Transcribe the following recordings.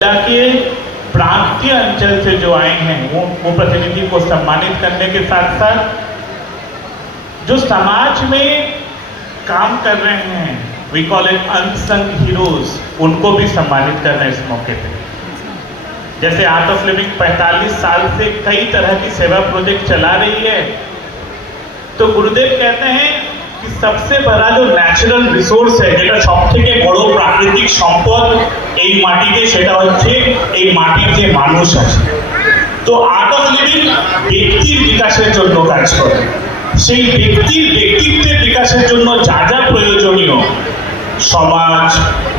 के प्रांतीय अंचल से जो आए हैं वो प्रतिनिधि को सम्मानित करने के साथ साथ जो समाज में काम कर रहे हैं, we call it unsung heroes, उनको भी सम्मानित करना इस मौके पे। जैसे आर्ट ऑफ लिविंग 45 साल से कई तरह की सेवा प्रोजेक्ट चला रही है, तो गुरुदेव कहते हैं कि सबसे बड़ा जो ন্যাচারাল রিসোর্স है, যেটা সবথেকে বড় প্রাকৃতিক সম্পদ এই মাটিতে, সেটা হচ্ছে এই মাটির যে মানুষ আছে। তো আর্ট অফ লিভিং ব্যক্তির বিকাশের জন্য কাজ করে। সেই ব্যক্তির ব্যক্তিত্বের বিকাশের জন্য যা যা প্রয়োজনীয়, সমাজ,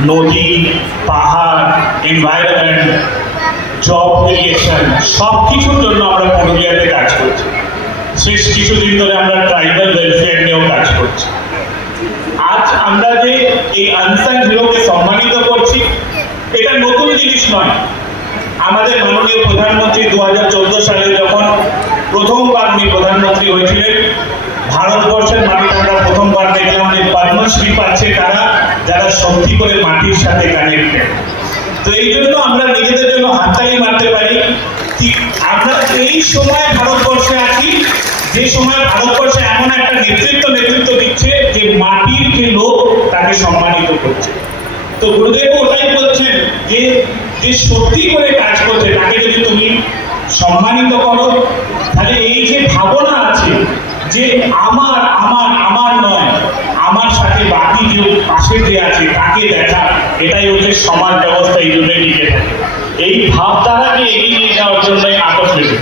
নদী, পাহাড়, এনভায়রনমেন্ট, জব ক্রিয়েশন, সব কিছুর জন্য আমরা পুরুলিয়াতে কাজ করছি। শেষ কিছুদিন ধরে আমরা ট্রাইবাল ওয়েলফেয়ার নিয়েও কাজ করছি। আজ আমরা যে এই আনসাং হিরোকে সম্মানিত করছি, এটা নতুন জিনিস নয়। আমাদের মাননীয় প্রধানমন্ত্রী 2014 সালে যখন প্রথমবার উনি প্রধানমন্ত্রী হয়েছিলেন, ভারতবর্ষের মাটিতে আমরা প্রথমবার দেখলাম যে পদ্মশ্রী পাচ্ছে তারা যারা সত্যি করে মাটির সাথে কানেক্টেড। তো এই জন্য আমরা নিজেদের জন্য হাততালি মারতে পারি। আমরা এই সময় ভারতবর্ষে আছি, যে সময় ভারতবর্ষে এমন একটা নেতৃত্ব দিচ্ছে যে মাটির যে লোক তাকে সম্মানিত করছে। তো গুরুদেব ওটাই বলছেন যে যে সত্যি করে কাজ করছে তাকে যদি তুমি সম্মানিত করো, তাহলে এই যে ভাবনা আছে যে আমার আমার আমার নয়, আমার সাথে বাকি যে পাশে যে আছে তাকে দেখা, এটাই হচ্ছে সমাজ ব্যবস্থা। এই জন্যই টিকে থাকে। এই ভাবধারাকে এগিয়ে নিয়ে যাওয়ার জন্যই আর্ট অফ লিভিং।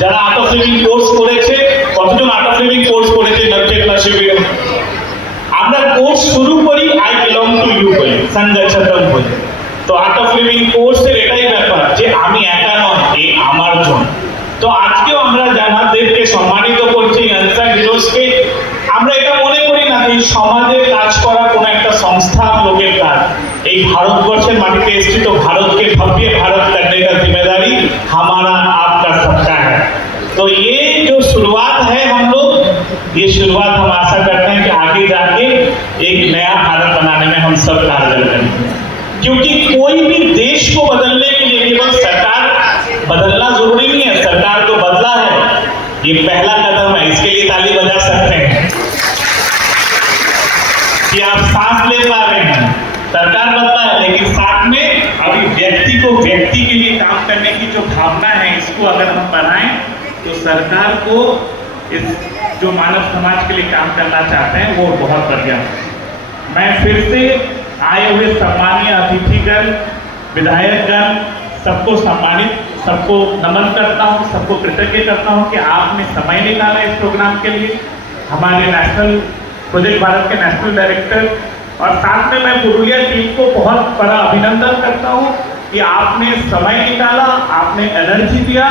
যারা আর্ট অফ লিভিং কোর্স করেছে, কতজন আর্ট অফ লিভিং কোর্স করেছে? আমরা কোর্স শুরু করি আই বিলং টু ইউ বলে, সংগঠন বলে। তো আর্ট অফ লিভিং কোর্সের এটাই ব্যাপার যে আমি একা নয়, এই আমার জন্য। তো আজকেও আমরা যাদেরকে সম্মানিত করছি, আনসাং হিরোজকে, আমরা এটা মনে করি না যে সমাজে কাজ করা কোনো একটা সংস্থার লোকের কাজ। এই ভারতবর্ষের মাটিতে এসেছি, তো भारत के भव्य भारत करने का जिम्मेदारी हमारा आपका सबका है। तो ये जो शुरुआत है हम लोग, ये शुरुआत हम आशा करते हैं कि आगे जाके एक नया भारत बनाने में हम सब कारगर करेंगे। क्योंकि कोई भी देश को बदलने के लिए केवल सरकार बदलना जरूरी नहीं है, सरकार तो बदला है, ये पहला कदम है। इसके लिए ताली बजा सकते हैं कि आप सांस ले पा रहे हैं। सरकार बदला है, लेकिन साथ में अभी व्यक्ति को व्यक्ति के लिए काम करने की जो भावना है, इसको अगर हम बढ़ाएं तो सरकार को इस जो मानव समाज के लिए काम करना चाहते हैं वो बहुत बढ़िया है। मैं फिर से आए हुए सम्मानीय अतिथिगण, विधायकगण, सबको सम्मानित, सबको नमन करता हूँ, सबको कृतज्ञ करता हूँ कि आपने समय निकाला इस प्रोग्राम के लिए। हमारे नेशनल प्रोजेक्ट भारत के नेशनल डायरेक्टर और साथ में मैं पुरुलिया टीम को बहुत बड़ा अभिनंदन करता हूँ कि आपने समय निकाला, आपने एनर्जी दिया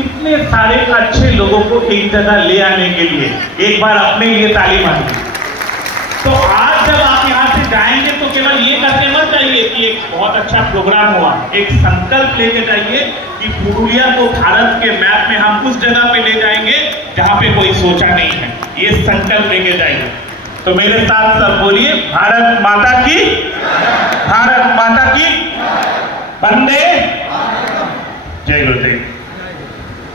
इतने सारे अच्छे लोगों को एक जगह ले आने के लिए। एक बार अपने लिए ताली मारिए। तो आज जब आप यहाँ से जाएंगे तो केवल ये करके मत जाइए कि एक बहुत अच्छा प्रोग्राम हुआ, एक संकल्प लेके जाइए कि पुरुलिया को भारत के मैप में हम उस जगह पे ले जाएंगे जहाँ पे कोई सोचा नहीं है। ये संकल्प लेके जाइए। तो मेरे साथ सब बोलिए, भारत माता की, भारत माता की, वंदे, जय गुरुदेव।